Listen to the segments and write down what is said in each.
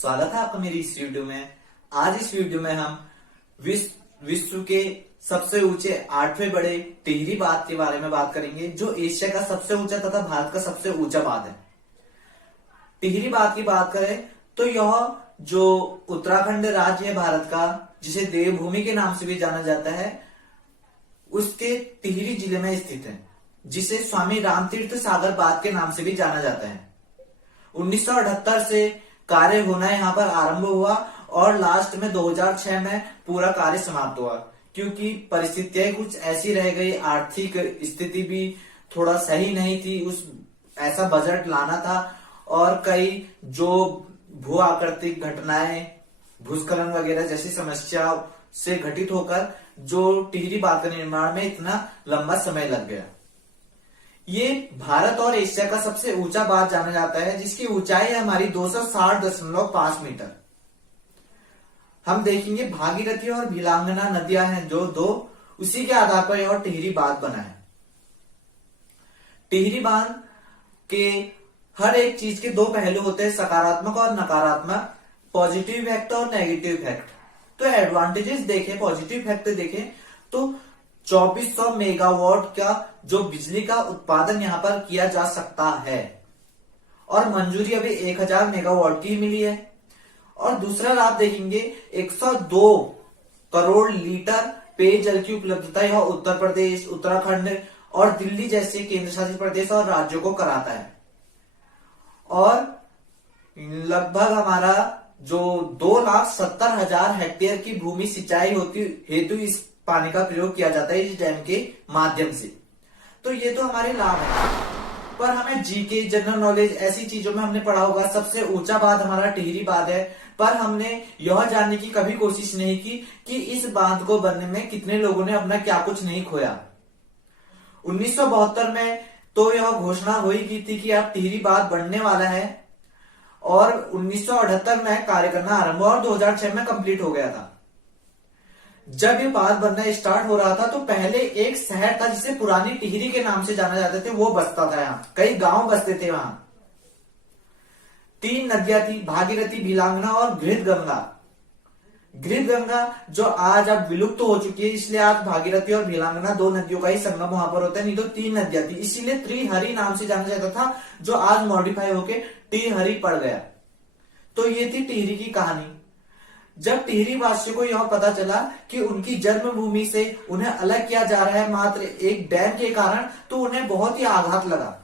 स्वागत है आपका मेरी इस वीडियो में। आज इस वीडियो में हम विश्व के सबसे ऊंचे 8वें बड़े टिहरी बांध के बारे में बात करेंगे, जो एशिया का सबसे ऊंचा तथा भारत का सबसे ऊंचा बांध है। टिहरी बांध की बात करें तो यह जो उत्तराखंड राज्य है भारत का, जिसे देवभूमि के नाम से भी जाना जाता है, उसके टिहरी जिले में स्थित है, जिसे स्वामी रामतीर्थ सागर बांध के नाम से भी जाना जाता है। 1978 से कार्य होना यहाँ पर आरंभ हुआ और लास्ट में 2006 में पूरा कार्य समाप्त हुआ, क्योंकि परिस्थितियां कुछ ऐसी रह गई, आर्थिक स्थिति भी थोड़ा सही नहीं थी। ऐसा बजट लाना था और कई जो भू आकृतिक घटनाएं, भूस्खलन वगैरह जैसी समस्या से घटित होकर जो टिहरी बांध का निर्माण में इतना लंबा समय लग गया। ये भारत और एशिया का सबसे ऊंचा बांध जाना जाता है, जिसकी ऊंचाई है हमारी 260.5 मीटर। हम देखेंगे भागीरथी और भिलांगना नदियां हैं जो दो, उसी के आधार पर यह टिहरी बांध बना है। टिहरी बांध के हर एक चीज के दो पहलू होते हैं, सकारात्मक और नकारात्मक, पॉजिटिव इफेक्ट और नेगेटिव इफेक्ट। तो एडवांटेजेस देखें, पॉजिटिव इफेक्ट देखें तो 2400 मेगावाट का जो बिजली का उत्पादन यहाँ पर किया जा सकता है और मंजूरी अभी 1000 मेगावाट की मिली है। और दूसरा लाभ देखेंगे, 102 करोड़ लीटर पेयजल की उपलब्धता यह उत्तर प्रदेश, उत्तराखंड और दिल्ली जैसे केंद्र शासित प्रदेश और राज्यों को कराता है। और लगभग हमारा जो 2,70,000 हेक्टेयर की भूमि सिंचाई होती हेतु इस पानी का प्रयोग किया जाता है इस डैम के माध्यम से। तो ये तो हमारे लाभ है, पर हमें जीके, जनरल नॉलेज, ऐसी चीजों में हमने पढ़ा होगा सबसे ऊंचा बांध हमारा टिहरी बांध है, पर हमने यह जानने की कभी कोशिश नहीं की कि इस बांध को बनने में कितने लोगों ने अपना क्या कुछ नहीं खोया। 1972 में तो यह घोषणा हुई की थी कि अब टिहरी बांध बनने वाला है और 1978 में कार्य करना आरंभ हुआ और 2006 में कंप्लीट हो गया था। जब ये बांध बनना स्टार्ट हो रहा था तो पहले एक शहर था जिसे पुरानी टिहरी के नाम से जाना जाता थे, वो बसता था। यहाँ कई गांव बसते थे। वहां 3 नदियां थी, भागीरथी, भिलांगना और घृतगंगा। घृतगंगा जो आज अब विलुप्त हो चुकी है, इसलिए आज भागीरथी और भिलांगना 2 नदियों का ही संगम वहां पर होता है, नहीं तो 3 नदियां थी, इसीलिए त्रिहरि नाम से जाना जाता था, जो आज मॉडिफाई होके टिहरी पड़ गया। तो ये थी टिहरी की कहानी। जब टिहरी वासियों को यह पता चला कि उनकी जन्मभूमि से उन्हें अलग किया जा रहा है मात्र एक डैम के कारण, तो उन्हें बहुत ही आघात लगा।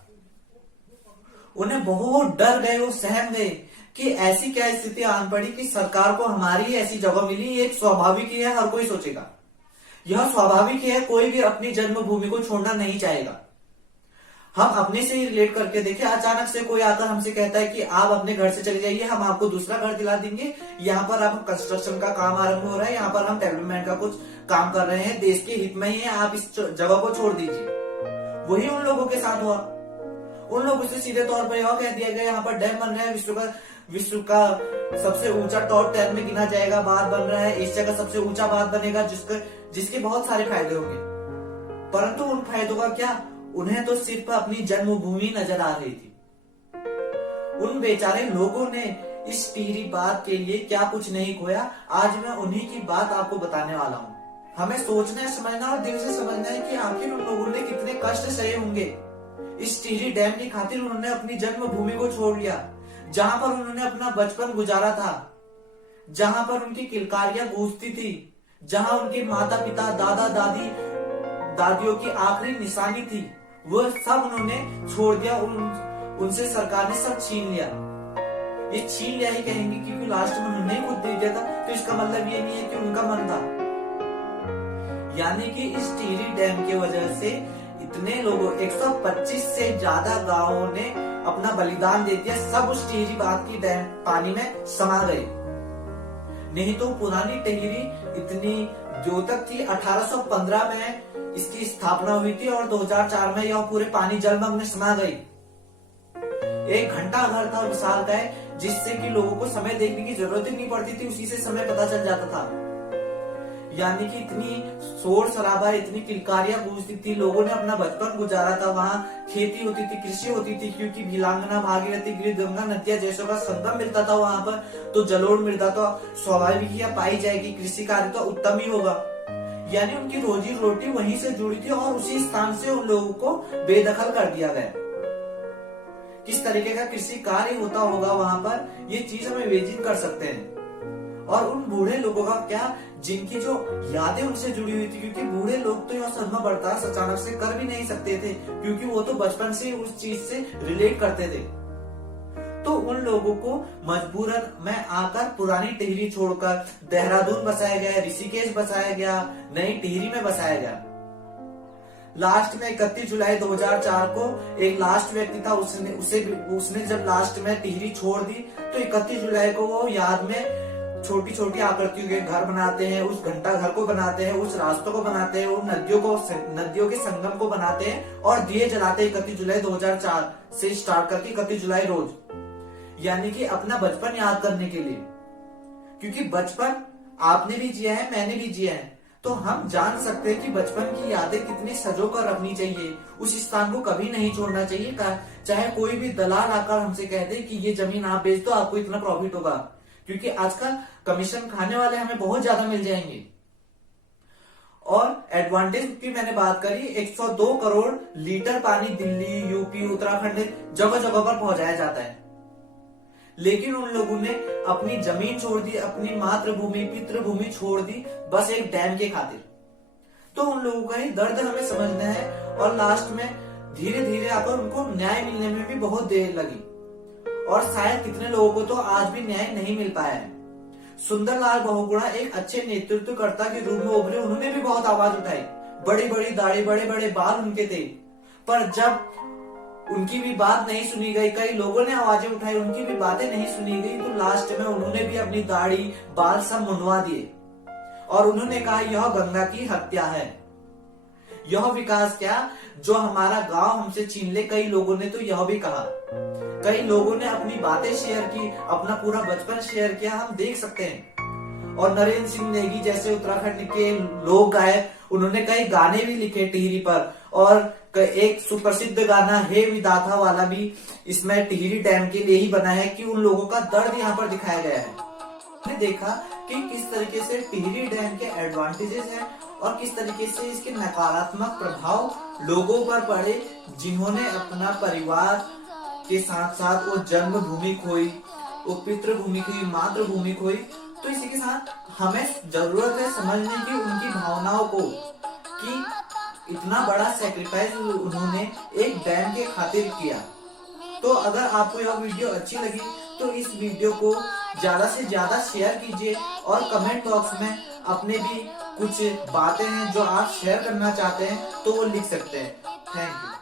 उन्हें बहुत डर गए, वो सहम गए कि ऐसी क्या स्थिति आन पड़ी कि सरकार को हमारी ऐसी जगह मिली। ये एक स्वाभाविक ही है, हर कोई सोचेगा, यह स्वाभाविक है, कोई भी अपनी जन्मभूमि को छोड़ना नहीं चाहेगा। हम अपने से ही रिलेट करके देखें, अचानक से कोई आकर हमसे कहता है कि आप अपने घर से चले जाइए, हम आपको दूसरा घर दिला देंगे, यहाँ पर अब कंस्ट्रक्शन का काम आरंभ हो रहा है, यहाँ पर हम डेवलपमेंट का कुछ काम कर रहे हैं, देश के हित में ही है, आप इस जगह को छोड़ दीजिए। वही उन लोगों के साथ हुआ। उन लोगों से सीधे तौर पर यह कह दिया गया यहाँ पर डैम बन रहा है, विश्व का सबसे ऊंचा टॉप 10 में गिना जाएगा, बांध बन रहा है, एशिया का सबसे ऊंचा बांध बनेगा, जिसके बहुत सारे फायदे होंगे। परंतु उन फायदों का क्या, उन्हें तो सिर्फ अपनी जन्मभूमि नजर आ रही थी। उन बेचारे लोगों ने इस टिहरी बांध के लिए क्या कुछ नहीं खोया। आज मैं उन्हीं की बात आपको बताने वाला हूँ। हमें सोचना है, समझना और दिल से समझना है कि आखिर उन लोगों ने कितने कष्ट सहे होंगे। इस टिहरी डैम की खातिर उन्होंने अपनी जन्मभूमि को छोड़ लिया, जहां पर उन्होंने अपना बचपन गुजारा था, जहां पर उनकी किलकारियां गूंजती थी, जहां उनके माता पिता, दादा दादी, दादियों की आखिरी निशानी थी, वो सब उन्होंने छोड़ दिया। उनसे सरकार ने सब छीन लिया। ये छीन लिया ही कहेंगे क्योंकि लास्ट में उन्होंने खुद दे दिया था, तो इसका मतलब ये नहीं है कि उनका मन था। यानी कि इस टिहरी डैम की वजह से इतने लोगों, 125 से ज्यादा गांवों ने अपना बलिदान दे दिया, सब उस टिहरी बांध की डैम पानी में समा गए। नहीं तो पुरानी टिहरी इतनी द्योतक थी। 1815 में इसकी स्थापना हुई थी और 2004 में यह पूरे पानी जलमग्न में समा गई। एक घंटा घर था विशालकाय, जिससे कि लोगों को समय देखने की जरूरत ही नहीं पड़ती थी, उसी से समय पता चल जाता था। यानी कि इतनी शोर शराबा, इतनी किलकारियां गूंजती थी, लोगों ने अपना बचपन गुजारा था, वहाँ खेती होती थी, कृषि होती थी, क्योंकि भिलांगना, भागीरथी, गिर गंगा नदियां जैसों का संगम मिलता था वहां पर, तो जलोढ़ मृदा तो स्वाभाविक ही पाई जाएगी, कृषि कार्य तो उत्तम ही होगा। यानी उनकी रोजी रोटी वहीं से जुड़ी थी और उसी स्थान से उन लोगों को बेदखल कर दिया गया। किस तरीके का कृषि कार्य होता होगा वहां पर, ये चीज हम इमेजिन कर सकते हैं। और उन बूढ़े लोगों का क्या, जिनकी जो यादें उनसे जुड़ी हुई थी, क्योंकि बूढ़े लोग तो यह सदमा बर्दाश्त अचानक से कर भी नहीं सकते थे, क्योंकि वो तो बचपन से उस चीज से रिलेट करते थे। तो उन लोगों को मजबूरन में आकर पुरानी टिहरी छोड़कर देहरादून बसाया गया, ऋषिकेश बसाया गया, नई टिहरी में बसाया गया। लास्ट में 31 जुलाई 2004 को एक लास्ट व्यक्ति था, उसने जब लास्ट में टिहरी छोड़ दी, तो 31 जुलाई को वो याद में छोटी छोटी आकृतियों के घर बनाते हैं, उस घंटा घर को बनाते हैं, उस रास्तों को बनाते हैं, उन नदियों के संगम को बनाते हैं और दिए जलाते हैं 31 जुलाई 2004 से स्टार्ट करके 31 जुलाई रोज, यानी कि अपना बचपन याद करने के लिए। क्योंकि बचपन आपने भी जिया है, मैंने भी जिया है, तो हम जान सकते हैं कि बचपन की यादें कितनी सजो कर रखनी चाहिए। उस स्थान को कभी नहीं छोड़ना चाहिए, चाहे कोई भी दलाल आकर हमसे कह दे कि ये जमीन आप बेच दो, आपको इतना प्रॉफिट होगा, क्योंकि आजकल कमीशन खाने वाले हमें बहुत ज्यादा मिल जाएंगे। और एडवांटेज की मैंने बात करी, 102 करोड़ लीटर पानी दिल्ली, यूपी, उत्तराखंड जगह जगह पर पहुंचाया जाता है, लेकिन उन लोगों ने अपनी जमीन छोड़ दी, अपनी मातृभूमि, पितृभूमि छोड़ दी, बस एक डैम के खातिर। तो उन लोगों का ही दर्द हमें समझना है, और लास्ट में धीरे धीरे आकर उनको न्याय मिलने में भी बहुत देर लगी, और शायद कितने लोगों को तो आज भी न्याय नहीं मिल पाया है। सुंदरलाल बहुगुणा एक अच्छे नेतृत्वकर्ता के रूप में उभरे, उन्होंने भी बहुत आवाज उठाई, बड़ी बड़ी दाढ़ी, बड़े बड़े बाल उनके थे, पर जब उनकी भी बात नहीं सुनी गई, कई लोगों ने आवाजें उठाई, उनकी भी बातें नहीं सुनी गई, तो लास्ट में उन्होंने भी अपनी दाढ़ी बाल सब मुंडवा दिए और उन्होंने कहा यह गंगा की हत्या है, यह विकास क्या जो हमारा गांव हमसे छीन ले। कई लोगों ने तो यह भी कहा, कई लोगों ने अपनी बातें शेयर की, अपना पूरा बचपन शेयर किया, हम देख सकते हैं। और नरेंद्र सिंह नेगी जैसे उत्तराखंड के लोक गायक, उन्होंने कई गाने भी लिखे टिहरी पर, और एक सुप्रसिद्ध गाना हे विधाता वाला भी इसमें टिहरी डैम के लिए ही बना है, कि उन लोगों का दर्द यहाँ पर दिखाया गया है। हमने देखा कि किस तरीके से टिहरी डैम के एडवांटेजेस हैं और किस तरीके से इसके नकारात्मक प्रभाव लोगों पर पड़े, जिन्होंने अपना परिवार के साथ साथ वो जन्मभूमि खोई, वो पितृभूमि खोई, मातृभूमि खोई। तो इसी के साथ हमें जरूरत है समझने की उनकी भावनाओं को, कि इतना बड़ा सेक्रीफाइस उन्होंने एक डैम के खातिर किया। तो अगर आपको यह वीडियो अच्छी लगी तो इस वीडियो को ज्यादा से ज्यादा शेयर कीजिए, और कमेंट बॉक्स में अपने भी कुछ बातें हैं जो आप शेयर करना चाहते हैं तो वो लिख सकते हैं। Thank you.